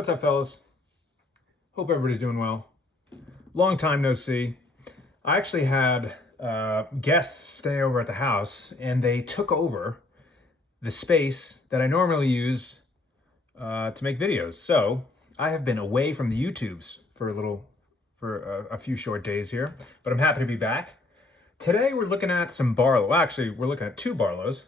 What's up, fellas? Hope everybody's doing well. Long time no see. I actually had guests stay over at the house, and they took over the space that I normally use to make videos. So I have been away from the YouTubes for a few short days here, but I'm happy to be back. Today we're looking at some Barlow. Actually, we're looking at two Barlows.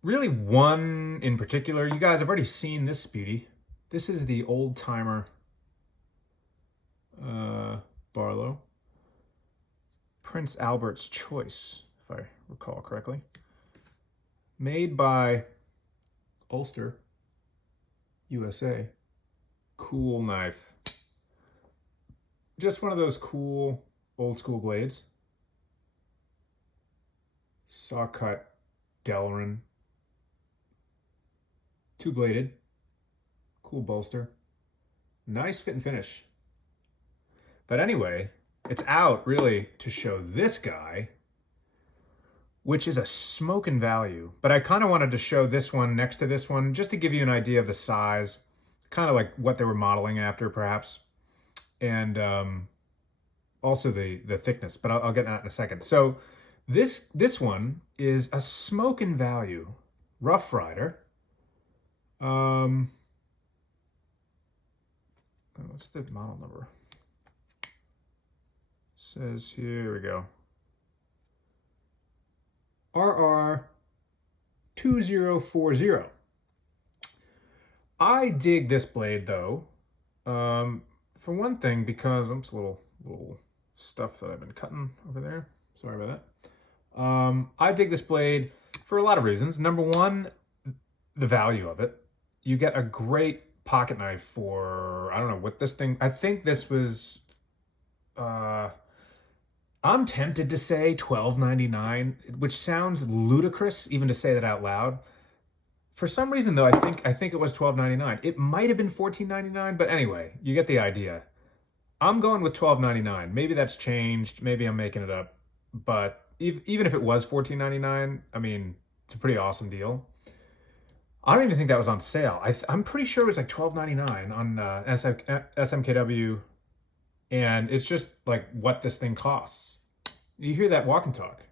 Really one in particular. You guys have already seen this beauty. This is the old Timer Barlow. Prince Albert's Choice, if I recall correctly. Made by Ulster, USA. Cool knife. Just one of those cool old school blades. Saw cut Delrin. Two-bladed. Cool bolster. Nice fit and finish. But anyway, it's out really to show this guy, which is a smoking value. But I kind of wanted to show this one next to this one just to give you an idea of the size, kind of like what they were modeling after perhaps, and also the thickness, but I'll get to that in a second. So this one is a smoking value. Rough Rider. What's the model number? Says here we go. RR2040. I dig this blade though. For one thing, because oops, little stuff that I've been cutting over there. Sorry about that. I dig this blade for a lot of reasons. Number one, the value of it. You get a great pocket knife for, I don't know what this thing, I think this was, I'm tempted to say $12.99, which sounds ludicrous even to say that out loud. For some reason though, I think it was $12.99. It might have been $14.99, but anyway, you get the idea. I'm going with $12.99. Maybe that's changed. Maybe I'm making it up. But even if it was $14.99, I mean, it's a pretty awesome deal. I don't even think that was on sale. I'm pretty sure it was like $12.99 on SMKW, and it's just like what this thing costs. You hear that walk and talk.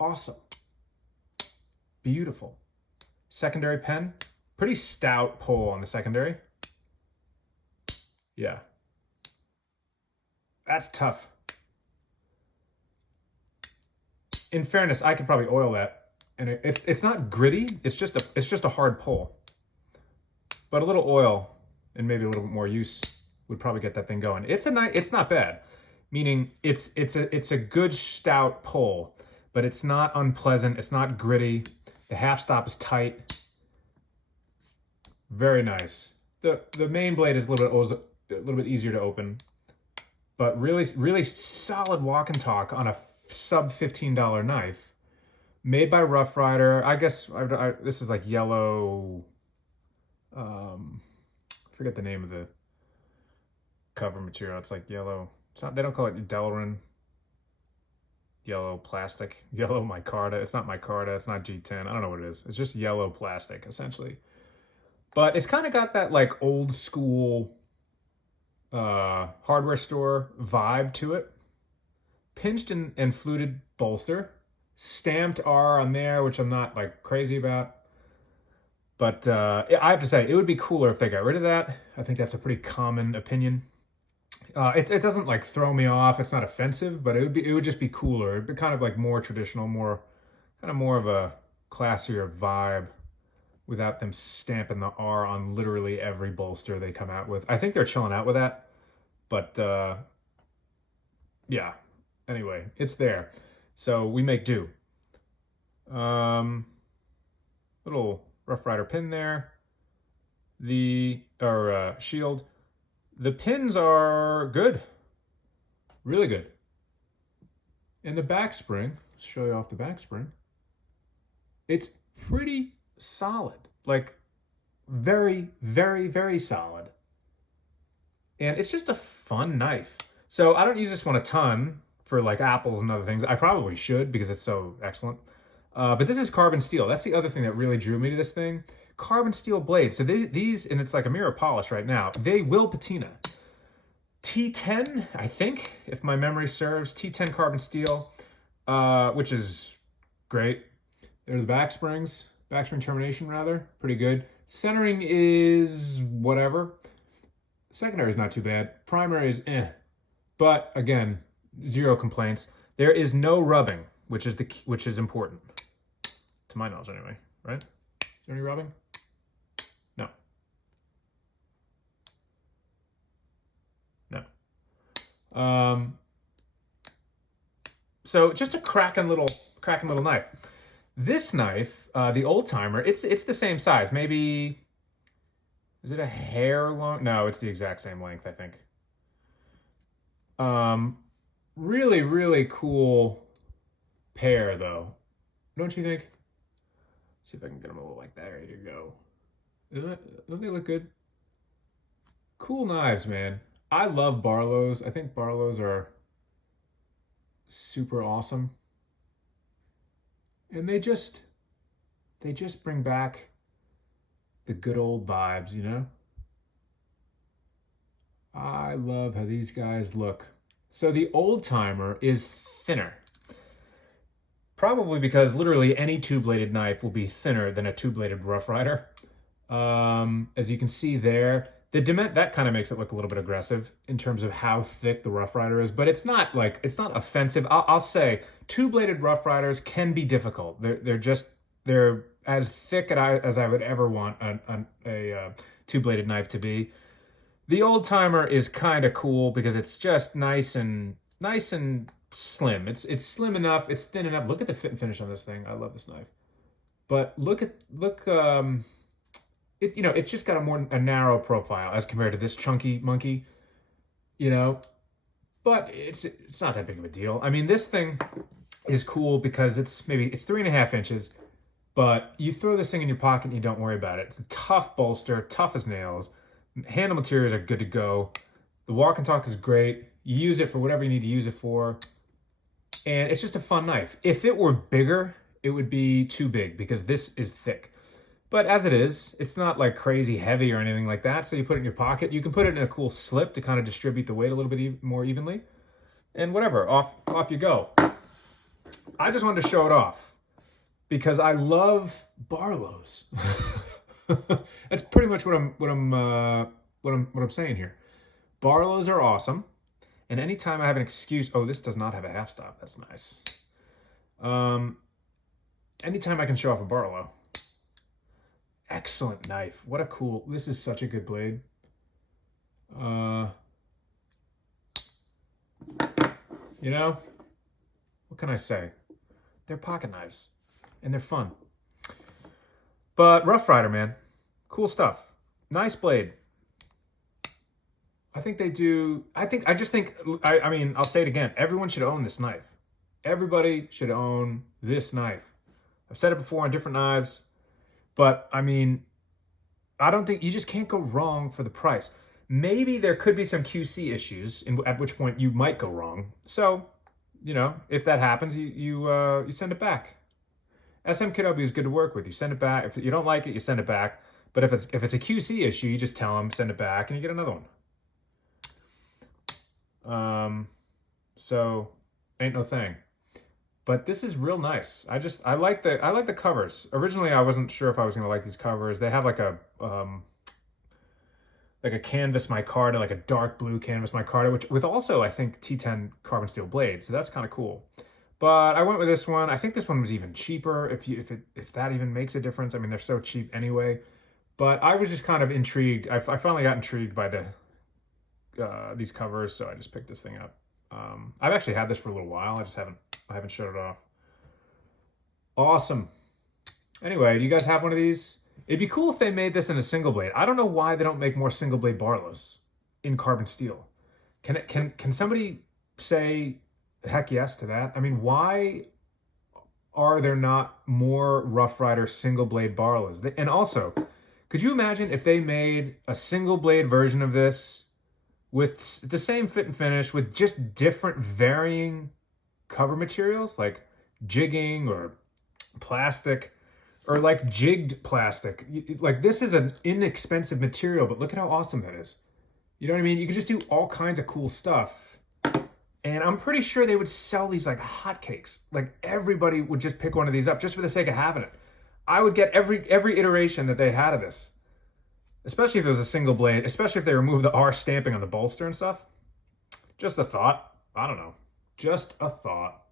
Awesome. Beautiful. Secondary pen. Pretty stout pull on the secondary. Yeah. That's tough. In fairness, I could probably oil that. And it's not gritty. It's just a hard pull. But a little oil and maybe a little bit more use would probably get that thing going. It's not bad. Meaning it's a good stout pull, but it's not unpleasant. It's not gritty. The half stop is tight. Very nice. The main blade is a little bit easier to open, but really solid walk and talk on a sub $15 knife. Made by Rough Rider. I guess this is like yellow. I forget the name of the cover material. It's like yellow. It's not. They don't call it Delrin. Yellow plastic. Yellow micarta. It's not micarta. It's not G10. I don't know what it is. It's just yellow plastic essentially. But it's kind of got that like old school hardware store vibe to it. Pinched and fluted bolster. Stamped R on there, which I'm not like crazy about. But I have to say, it would be cooler if they got rid of that. I think that's a pretty common opinion. It doesn't like throw me off. It's not offensive, but it would just be cooler. It'd be kind of like more traditional, more of a classier vibe without them stamping the R on literally every bolster they come out with. I think they're chilling out with that. But yeah, anyway, it's there. So we make do. Little Rough Rider pin there. Shield. The pins are good. Really good. And the back spring, let's show you off the back spring. It's pretty solid. Like very, very, very solid. And it's just a fun knife. So I don't use this one a ton for like apples and other things. I probably should because it's so excellent. But this is carbon steel. That's the other thing that really drew me to this thing. carbon steel blades. So these, and it's like a mirror polish right now, they will patina. T10, I think, if my memory serves, T10 carbon steel, which is great. There's the backspring termination rather, pretty good. Centering is whatever. Secondary is not too bad. Primary is eh. But again, zero complaints. There is no rubbing, which is important. To my knowledge anyway, right? Is there any rubbing? No. No. So just a cracking little knife. This knife, the old timer, it's the same size. Maybe, is it a hair long? No, it's the exact same length, I think. Really, really cool pair though. Don't you think? See if I can get them a little like that. There you go. Don't they look good? Cool knives, man. I love Barlows. I think Barlows are super awesome. And they just bring back the good old vibes, you know? I love how these guys look. So the old timer is thinner. Probably because literally any two-bladed knife will be thinner than a two-bladed Rough Rider. As you can see there, that kind of makes it look a little bit aggressive in terms of how thick the Rough Rider is, but it's not offensive. I'll say two-bladed Rough Riders can be difficult. They're as thick as I would ever want a two-bladed knife to be. The old timer is kind of cool because it's just nice and slim. It's slim enough. It's thin enough. Look at the fit and finish on this thing. I love this knife. But it's just got a narrow profile as compared to this chunky monkey, you know. But it's not that big of a deal. I mean, this thing is cool because it's 3.5 inches, but you throw this thing in your pocket and you don't worry about it. It's a tough bolster, tough as nails. Handle materials are good to go. The walk and talk is great. You use it for whatever you need to use it for. And it's just a fun knife. If it were bigger, it would be too big because this is thick. But as it is, it's not like crazy heavy or anything like that. So you put it in your pocket. You can put it in a cool slip to kind of distribute the weight a little bit more evenly. And whatever, off you go. I just wanted to show it off because I love Barlows. That's pretty much what I'm saying here. Barlows are awesome, and anytime I have an excuse, oh, this does not have a half stop. That's nice. Anytime I can show off a Barlow, excellent knife. What a cool. This is such a good blade. You know, what can I say? They're pocket knives, and they're fun. But Rough Rider, man, cool stuff. Nice blade. I mean, I'll say it again. Everyone should own this knife. Everybody should own this knife. I've said it before on different knives, but I mean, I don't think you just can't go wrong for the price. Maybe there could be some QC issues, at which point you might go wrong. So, you know, if that happens, you send it back. SMKW is good to work with. You send it back. If you don't like it, you send it back. But if it's a QC issue, you just tell them, send it back, and you get another one. So ain't no thing. But this is real nice. I like the covers. Originally, I wasn't sure if I was gonna like these covers. They have like a canvas micarta, like a dark blue canvas micarta, which with also I think T10 carbon steel blades. So that's kind of cool. But I went with this one. I think this one was even cheaper, if that even makes a difference. I mean, they're so cheap anyway. But I was just kind of intrigued. I finally got intrigued by these covers, so I just picked this thing up. I've actually had this for a little while. I haven't showed it off. Awesome. Anyway, do you guys have one of these? It'd be cool if they made this in a single blade. I don't know why they don't make more single blade Barlows in carbon steel. Can somebody say heck yes to that? I mean, why are there not more Rough Rider single blade Barlows? And also, could you imagine if they made a single blade version of this with the same fit and finish with just different varying cover materials like jigging or plastic or like jigged plastic. Like this is an inexpensive material, but look at how awesome that is. You know what I mean? You could just do all kinds of cool stuff. And I'm pretty sure they would sell these like hotcakes. Like everybody would just pick one of these up just for the sake of having it. I would get every iteration that they had of this. Especially if it was a single blade, especially if they removed the R stamping on the bolster and stuff. Just a thought. I don't know. Just a thought.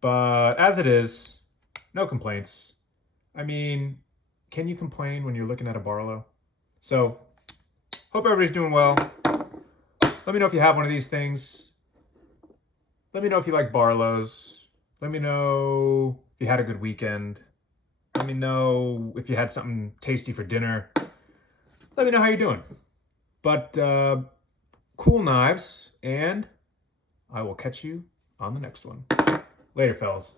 But as it is, no complaints. I mean, can you complain when you're looking at a Barlow? So, hope everybody's doing well. Let me know if you have one of these things. Let me know if you like Barlows. Let me know if you had a good weekend. Let me know if you had something tasty for dinner. Let me know how you're doing. But cool knives, and I will catch you on the next one. Later, fellas.